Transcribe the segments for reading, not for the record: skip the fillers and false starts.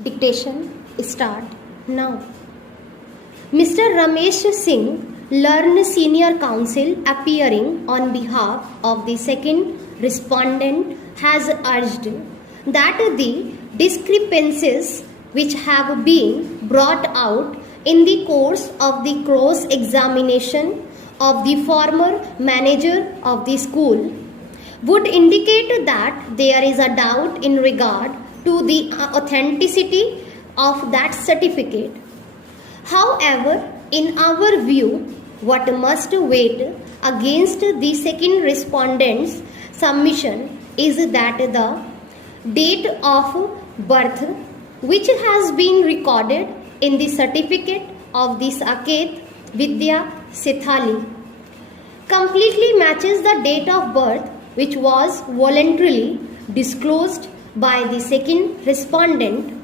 Dictation start now. Mr. Ramesh Singh, Learn Senior Counsel, appearing on behalf of the second respondent, has urged that the discrepancies which have been brought out in the course of the cross examination of the former manager of the school would indicate that there is a doubt in regard to the authenticity of that certificate. However, in our view, what must weigh against the second respondent's submission is that the date of birth which has been recorded in the certificate of the Saket Vidya Sethali completely matches the date of birth which was voluntarily disclosed by the second respondent,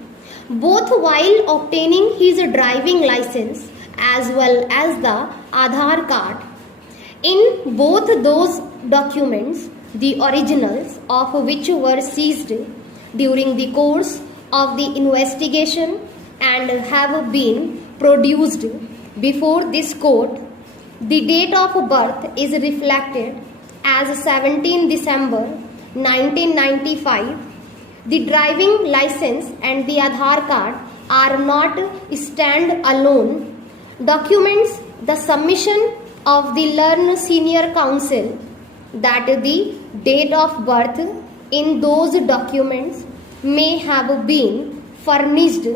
both while obtaining his driving license as well as the Aadhaar card. In both those documents, the originals of which were seized during the course of the investigation and have been produced before this court, the date of birth is reflected as 17 December 1995. The driving license and the Aadhaar card are not stand-alone documents. The submission of the Learn Senior Counsel that the date of birth in those documents may have been furnished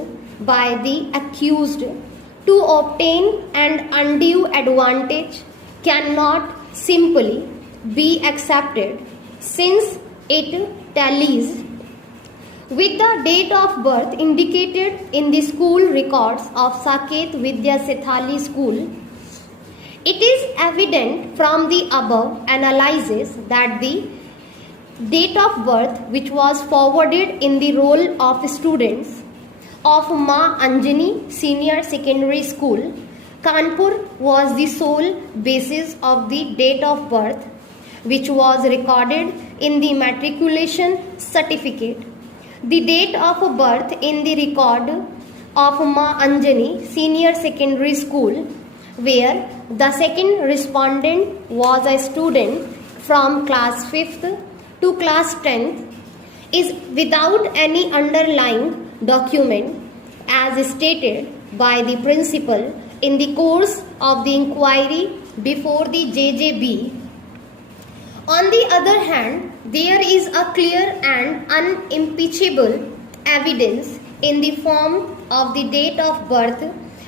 by the accused to obtain an undue advantage cannot simply be accepted, since it tallies with the date of birth indicated in the school records of Saket Vidya Sethali School. It is evident from the above analysis that the date of birth which was forwarded in the roll of students of Ma Anjani Senior Secondary School, Kanpur, was the sole basis of the date of birth which was recorded in the matriculation certificate. The date of birth in the record of Ma Anjani Senior Secondary School, where the second respondent was a student from class 5th to class 10th, is without any underlying document as stated by the principal in the course of the inquiry before the JJB. On the other hand, there is a clear and unimpeachable evidence in the form of the date of birth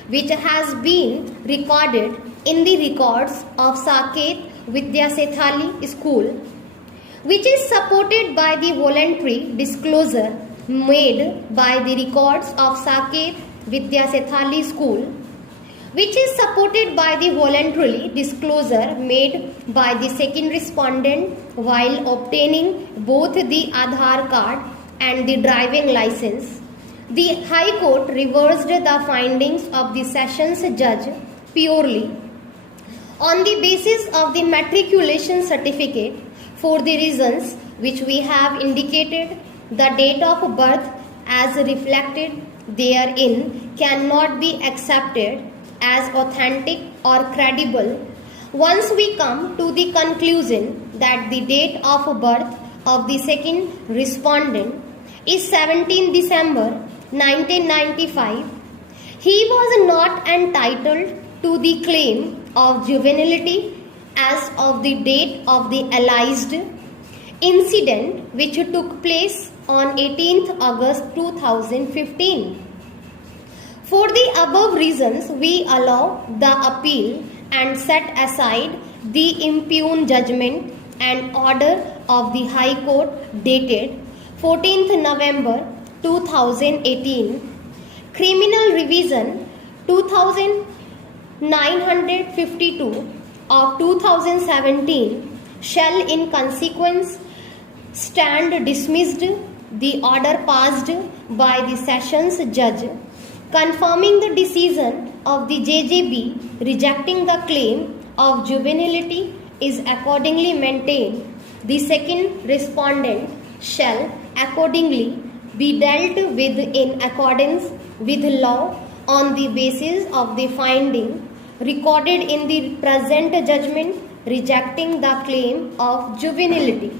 which has been recorded in the records of Saket Vidya Sethali School, which is supported by the voluntary disclosure made by the records of Saket Vidya Sethali School, which is supported by the voluntary disclosure made by the second respondent while obtaining both the Aadhaar card and the driving license. The High Court reversed the findings of the Sessions Judge purely on the basis of the matriculation certificate for the reasons which we have indicated. The date of birth as reflected therein cannot be accepted as authentic or credible once we come to the conclusion that the date of birth of the second respondent is 17 December 1995. He was not entitled to the claim of juvenility as of the date of the alleged incident which took place on 18th August 2015. For the above reasons, we allow the appeal and set aside the impugned judgment and order of the High Court dated 14th November 2018. Criminal Revision 2952 of 2017 shall in consequence stand dismissed. The order passed by the Sessions Judge confirming the decision of the JJB rejecting the claim of juvenility is accordingly maintained. The second respondent shall accordingly be dealt with in accordance with law on the basis of the finding recorded in the present judgment rejecting the claim of juvenility.